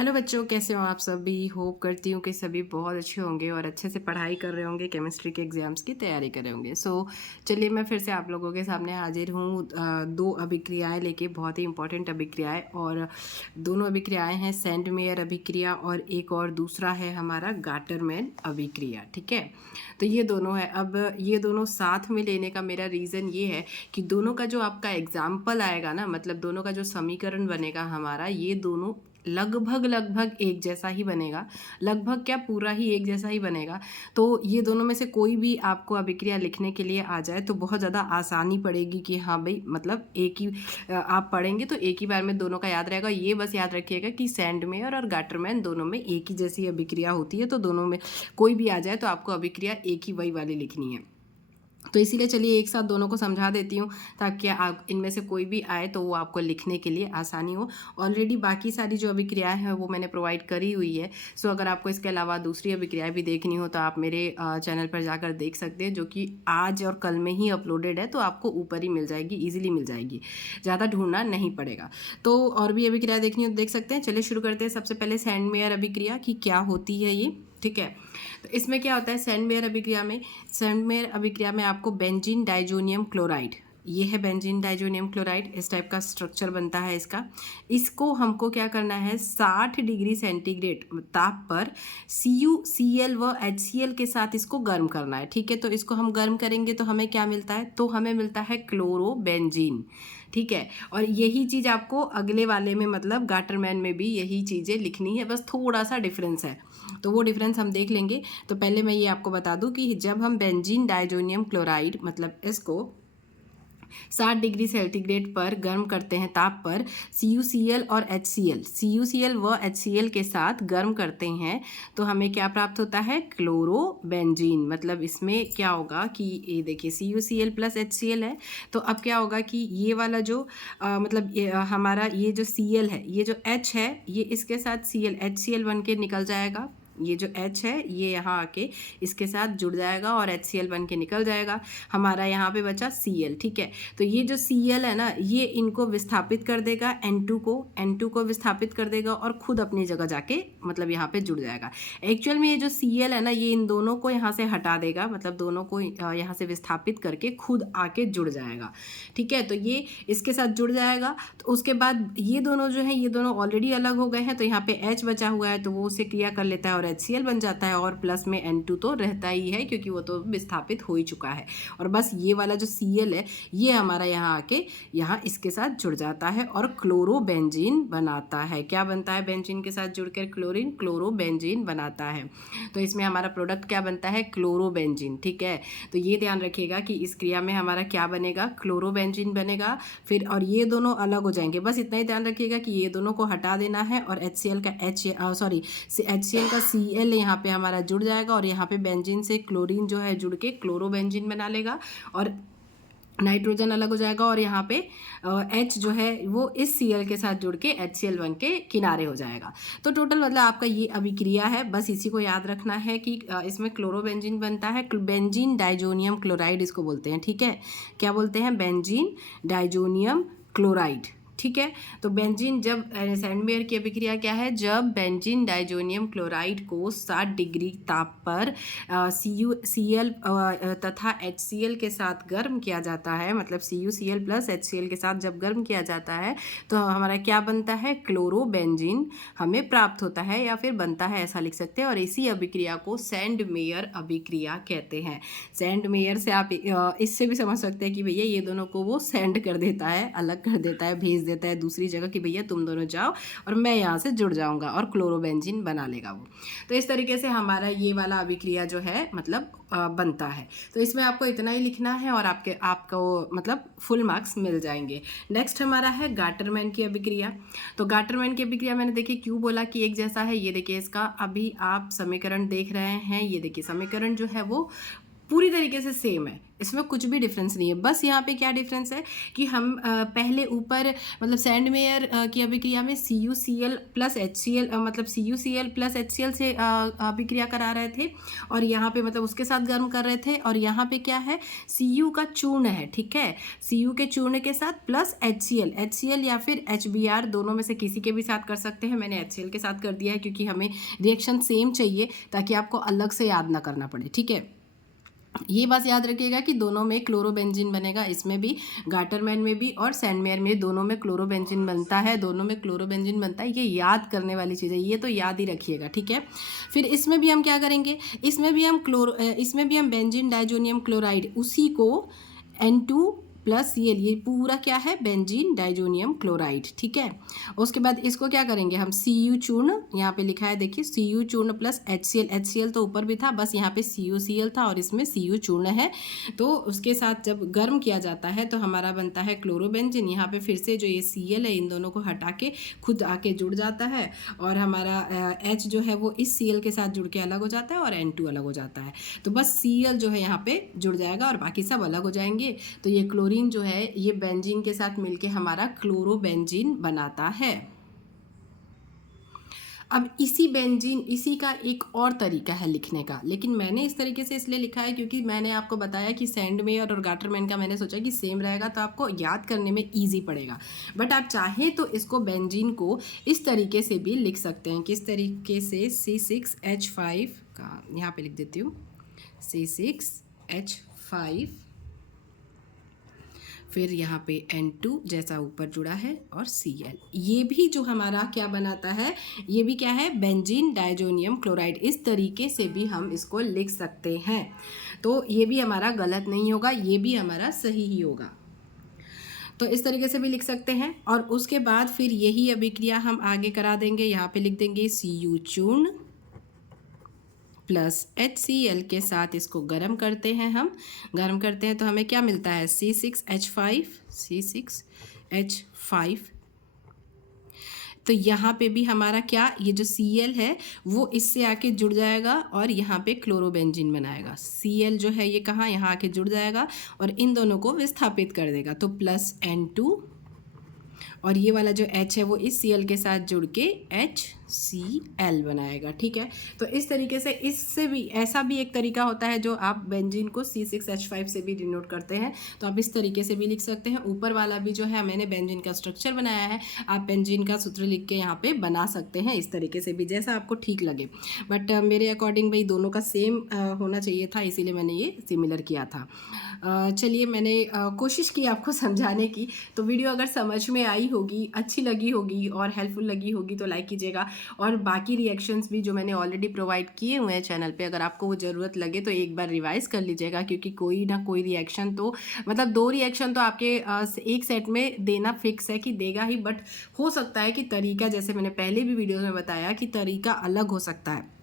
Hello बच्चों, कैसे हो आप सभी। होप करती हूँ कि सभी बहुत अच्छे होंगे और अच्छे से पढ़ाई कर रहे होंगे, केमिस्ट्री के एग्ज़ाम्स की तैयारी कर रहे होंगे। चलिए मैं फिर से आप लोगों के सामने हाजिर हूँ दो अभिक्रियाएं लेके, बहुत ही इंपॉर्टेंट अभिक्रियाएं। और दोनों अभिक्रियाएं हैं सेंड मेयर अभिक्रिया और एक और दूसरा है हमारा गाटरमैन अभिक्रिया। ठीक है, तो ये दोनों है। अब ये दोनों साथ में लेने का मेरा रीज़न ये है कि दोनों का जो आपका एग्जाम्पल आएगा ना, मतलब दोनों का जो समीकरण बनेगा हमारा, ये दोनों लगभग लगभग एक जैसा ही बनेगा। लगभग क्या, पूरा ही एक जैसा ही बनेगा। तो ये दोनों में से कोई भी आपको अभिक्रिया लिखने के लिए आ जाए तो बहुत ज़्यादा आसानी पड़ेगी कि हाँ भाई, मतलब एक ही आप पढ़ेंगे तो एक ही बार में दोनों का याद रहेगा। ये बस याद रखिएगा कि सैंडमेयर और गाटरमैन दोनों में एक ही जैसी अभिक्रिया होती है, तो दोनों में कोई भी आ जाए तो आपको अभिक्रिया एक ही वही वाली लिखनी है। तो इसीलिए चलिए एक साथ दोनों को समझा देती हूँ ताकि आप इनमें से कोई भी आए तो वो आपको लिखने के लिए आसानी हो। ऑलरेडी बाकी सारी जो अभिक्रियाएं हैं वो मैंने प्रोवाइड करी हुई है। अगर आपको इसके अलावा दूसरी अभिक्रियाएं भी देखनी हो तो आप मेरे चैनल पर जाकर देख सकते हैं, जो कि आज और कल में ही अपलोडेड है, तो आपको ऊपर ही मिल जाएगी, ईजिली मिल जाएगी, ज़्यादा ढूंढना नहीं पड़ेगा। तो और भी अभिक्रिया देखनी हो तो देख सकते हैं। चलिए शुरू करते हैं। सबसे पहले सैंडमेयर अभिक्रिया की क्या होती है ये। ठीक है, तो इसमें क्या होता है सैंडमेयर अभिक्रिया में आपको बेंजीन डाइजोनियम क्लोराइड, ये है बेंजीन डाइजोनियम क्लोराइड, इस टाइप का स्ट्रक्चर बनता है इसका। इसको हमको क्या करना है, 60 डिग्री सेंटीग्रेड ताप पर CuCl व HCl के साथ इसको गर्म करना है। ठीक है, तो इसको हम गर्म करेंगे तो हमें क्या मिलता है, तो हमें मिलता है क्लोरोबेंजीन। ठीक है, और यही चीज़ आपको अगले वाले में, मतलब गाटरमैन में भी यही चीज़ें लिखनी है, बस थोड़ा सा डिफरेंस है, तो वो डिफरेंस हम देख लेंगे। तो पहले मैं ये आपको बता दूं कि जब हम बेंजीन डाइजोनियम क्लोराइड, मतलब इसको 60 डिग्री सेंटीग्रेड पर गर्म करते हैं ताप पर, CuCl और CuCl व HCl के साथ गर्म करते हैं, तो हमें क्या प्राप्त होता है, क्लोरोबेंजीन। मतलब इसमें क्या होगा कि ये देखिए CuCl प्लस HCl है, तो अब क्या होगा कि ये वाला जो मतलब हमारा ये जो Cl है, ये जो H है, ये इसके साथ HCl बन के निकल जाएगा। ये जो H है ये यहाँ आके इसके साथ जुड़ जाएगा और HCl बन के निकल जाएगा। हमारा यहाँ पे बचा Cl। ठीक है, तो ये जो Cl है ना, ये इनको विस्थापित कर देगा, N2 को विस्थापित कर देगा और खुद अपनी जगह जाके मतलब यहाँ पे जुड़ जाएगा। एक्चुअल में ये जो Cl है ना, ये इन दोनों को यहाँ से हटा देगा, मतलब दोनों को यहाँ से विस्थापित करके खुद आके जुड़ जाएगा। ठीक है, तो ये इसके साथ जुड़ जाएगा। तो उसके बाद ये दोनों जो है, ये दोनों ऑलरेडी अलग हो गए हैं, तो यहाँ पे H बचा हुआ है, तो वो उसे क्रिया कर लेता है और HCl बन जाता है, और प्लस में N2 तो रहता ही है क्योंकि वो तो विस्थापित हो ही चुका है। और बस ये वाला जो Cl है ये हमारा यहाँ आके यहाँ इसके साथ जुड़ जाता है और क्लोरोबेंजीन बनाता है। क्या बनता है, बेंजीन के साथ जुड़कर क्लोरोबेंजीन बनाता है। तो इसमें हमारा प्रोडक्ट क्या बनता है, क्लोरोबेंजीन। ठीक है, तो ये ध्यान रखिएगा कि इस क्रिया में हमारा क्या बनेगा, क्लोरोबेंजीन बनेगा। फिर और ये दोनों अलग हो जाएंगे, बस इतना ही ध्यान रखिएगा कि ये दोनों को हटा देना है और HCl का Cl यहाँ पे हमारा जुड़ जाएगा और यहाँ पे बेंजीन से क्लोरीन जो है जुड़ के क्लोरोबेंजीन बना लेगा और नाइट्रोजन अलग हो जाएगा और यहाँ पे H जो है वो इस Cl के साथ जुड़ के HCl बन के किनारे हो जाएगा। तो टोटल मतलब आपका ये अभिक्रिया है, बस इसी को याद रखना है कि इसमें क्लोरोबेंजीन बनता है। बेंजीन डाइजोनियम क्लोराइड इसको बोलते हैं। ठीक है, क्या बोलते हैं, बेंजीन डाइजोनियम क्लोराइड। ठीक है, तो बेंजीन जब सैंडमेयर की अभिक्रिया क्या है, जब बेंजीन डाइजोनियम क्लोराइड को 60 डिग्री ताप पर CuCl तथा HCl के साथ गर्म किया जाता है, मतलब CuCl प्लस HCl के साथ जब गर्म किया जाता है तो हमारा क्या बनता है, क्लोरोबेंजीन हमें प्राप्त होता है या फिर बनता है, ऐसा लिख सकते हैं। और इसी अभिक्रिया को सैंडमेयर अभिक्रिया कहते हैं। सैंडमेयर से आप इससे भी समझ सकते हैं कि भैया ये दोनों को वो सेंड कर देता है, अलग कर देता है, भेज देता है दूसरी जगह कि भैया तुम दोनों जाओ और मैं यहाँ से जुड़ जाऊँगा, और क्लोरोबेंजीन बना लेगा वो। तो इस तरीके से हमारा ये वाला अभिक्रिया जो है मतलब बनता है। तो इसमें आपको इतना ही लिखना है और आपको मतलब फुल मार्क्स मिल जाएंगे। नेक्स्ट हमारा है गाटरमैन की अभिक्रिया। तो गाटरमैन की अभिक्रिया मैंने देखिए क्यों बोला कि एक जैसा है, ये देखिए इसका अभी आप समीकरण देख रहे हैं, ये देखिए समीकरण जो है वो पूरी तरीके से सेम है, इसमें कुछ भी डिफरेंस नहीं है। बस यहाँ पे क्या डिफरेंस है कि हम पहले ऊपर मतलब सैंड मेयर की अभिक्रिया में CuCl प्लस HCl मतलब CuCl प्लस HCl से अभिक्रिया करा रहे थे, और यहाँ पे मतलब उसके साथ गर्म कर रहे थे, और यहाँ पे क्या है, Cu का चूर्ण है, ठीक है, Cu के चूर्ण के साथ प्लस HCl या फिर HBr, दोनों में से किसी के भी साथ कर सकते हैं। मैंने HCl के साथ कर दिया है क्योंकि हमें रिएक्शन सेम चाहिए ताकि आपको अलग से याद ना करना पड़े, ठीक है। ये बात याद रखिएगा कि दोनों में क्लोरोबेंजीन बनेगा, इसमें भी, गाटरमैन में भी और सैंडमेयर में, दोनों में क्लोरोबेंजीन बनता है, दोनों में क्लोरोबेंजीन बनता है। ये याद करने वाली चीज़ है, ये तो याद ही रखिएगा, ठीक है। फिर इसमें भी हम क्या करेंगे, इसमें भी हम बेंजीन डाइजोनियम क्लोराइड, उसी को N2 प्लस ये पूरा क्या है, बेंजीन डाइजोनियम क्लोराइड, ठीक है। उसके बाद इसको क्या करेंगे हम, Cu चूर्ण, यहाँ पे लिखा है देखिए, Cu चूर्ण प्लस HCl तो ऊपर भी था, बस यहाँ पे CuCl था और इसमें Cu चूर्ण है। तो उसके साथ जब गर्म किया जाता है तो हमारा बनता है क्लोरोबेंजीन। यहाँ पे फिर से जो ये Cl है, इन दोनों को हटा के खुद आके जुड़ जाता है, और हमारा H जो है वो इस Cl के साथ जुड़ के अलग हो जाता है और N2 अलग हो जाता है। तो बस Cl जो है यहाँ पे जुड़ जाएगा और बाकी सब अलग हो जाएंगे। तो ये क्लोरीन जो है ये बेंजीन के साथ मिलके हमारा क्लोरोबेंजीन बनाता है। अब इसी का एक और तरीका है लिखने का, लेकिन मैंने इस तरीके से इसलिए लिखा है क्योंकि मैंने आपको बताया कि सैंडमेयर और गाटरमैन का मैंने सोचा कि सेम रहेगा तो आपको याद करने में ईजी पड़ेगा। बट आप चाहें तो इसको बेंजीन को इस तरीके से भी लिख सकते हैं। किस तरीके से, C6H5 का यहाँ पे लिख देती हूँ, C6H5, फिर यहाँ पे N2 जैसा ऊपर जुड़ा है और Cl। ये भी जो हमारा क्या बनाता है, ये भी क्या है, बेंजीन डाइजोनियम क्लोराइड। इस तरीके से भी हम इसको लिख सकते हैं। तो ये भी हमारा गलत नहीं होगा, ये भी हमारा सही ही होगा। तो इस तरीके से भी लिख सकते हैं। और उसके बाद फिर यही अभिक्रिया हम आगे करा देंगे। यहाँ पे लिख देंगे Cu चूर्ण प्लस HCl के साथ इसको गर्म करते हैं। हम गर्म करते हैं तो हमें क्या मिलता है, C6H5। तो यहाँ पे भी हमारा क्या, ये जो Cl है वो इससे आके जुड़ जाएगा और यहाँ पे क्लोरोबेंजीन बनाएगा। Cl जो है ये कहाँ, यहाँ आके जुड़ जाएगा और इन दोनों को विस्थापित कर देगा। तो प्लस N2, और ये वाला जो H है वो इस Cl के साथ जुड़ के HCl बनाएगा, ठीक है। तो इस तरीके से, इससे भी ऐसा भी एक तरीका होता है जो आप बेंजीन को C6H5 से भी डिनोट करते हैं, तो आप इस तरीके से भी लिख सकते हैं। ऊपर वाला भी जो है मैंने बेंजीन का स्ट्रक्चर बनाया है, आप बेंजीन का सूत्र लिख के यहाँ पे बना सकते हैं, इस तरीके से भी, जैसा आपको ठीक लगे। बट मेरे अकॉर्डिंग भाई दोनों का सेम होना चाहिए था, इसीलिए मैंने ये सिमिलर किया था। चलिए, मैंने कोशिश की आपको समझाने की। तो वीडियो अगर समझ में आई होगी, अच्छी लगी होगी और हेल्पफुल लगी होगी तो लाइक कीजिएगा। और बाकी रिएक्शंस भी जो मैंने ऑलरेडी प्रोवाइड किए हुए हैं चैनल पे, अगर आपको वो ज़रूरत लगे तो एक बार रिवाइज कर लीजिएगा, क्योंकि कोई ना कोई रिएक्शन तो, मतलब 2 रिएक्शन तो आपके एक सेट में देना फिक्स है कि देगा ही। बट हो सकता है कि तरीका, जैसे मैंने पहले भी वीडियो में बताया कि तरीका अलग हो सकता है,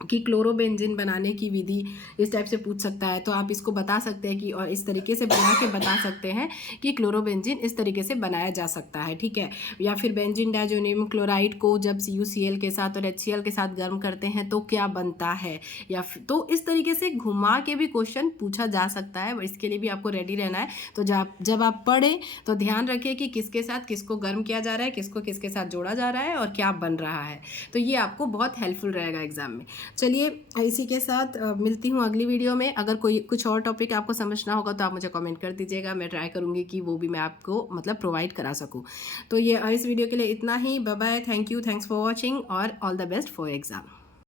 कि क्लोरोबेंजीन बनाने की विधि इस टाइप से पूछ सकता है, तो आप इसको बता सकते हैं कि, और इस तरीके से बना के बता सकते हैं कि क्लोरोबेंजीन इस तरीके से बनाया जा सकता है, ठीक है। या फिर बेंजीन डाइजोनियम क्लोराइड को जब CuCl के साथ और HCl के साथ गर्म करते हैं तो क्या बनता है, या फिर तो इस तरीके से घुमा के भी क्वेश्चन पूछा जा सकता है। इसके लिए भी आपको रेडी रहना है। तो जब आप पढ़ें तो ध्यान रखिए कि किसके साथ किसको गर्म किया जा रहा है, किसको किसके साथ जोड़ा जा रहा है और क्या बन रहा है। तो ये आपको बहुत हेल्पफुल रहेगा एग्जाम में। चलिए, इसी के साथ मिलती हूँ अगली वीडियो में। अगर कोई कुछ और टॉपिक आपको समझना होगा तो आप मुझे कमेंट कर दीजिएगा, मैं ट्राई करूँगी कि वो भी मैं आपको मतलब प्रोवाइड करा सकूँ। तो ये इस वीडियो के लिए इतना ही। Bye bye, thank you, thanks for watching और all the best for exam.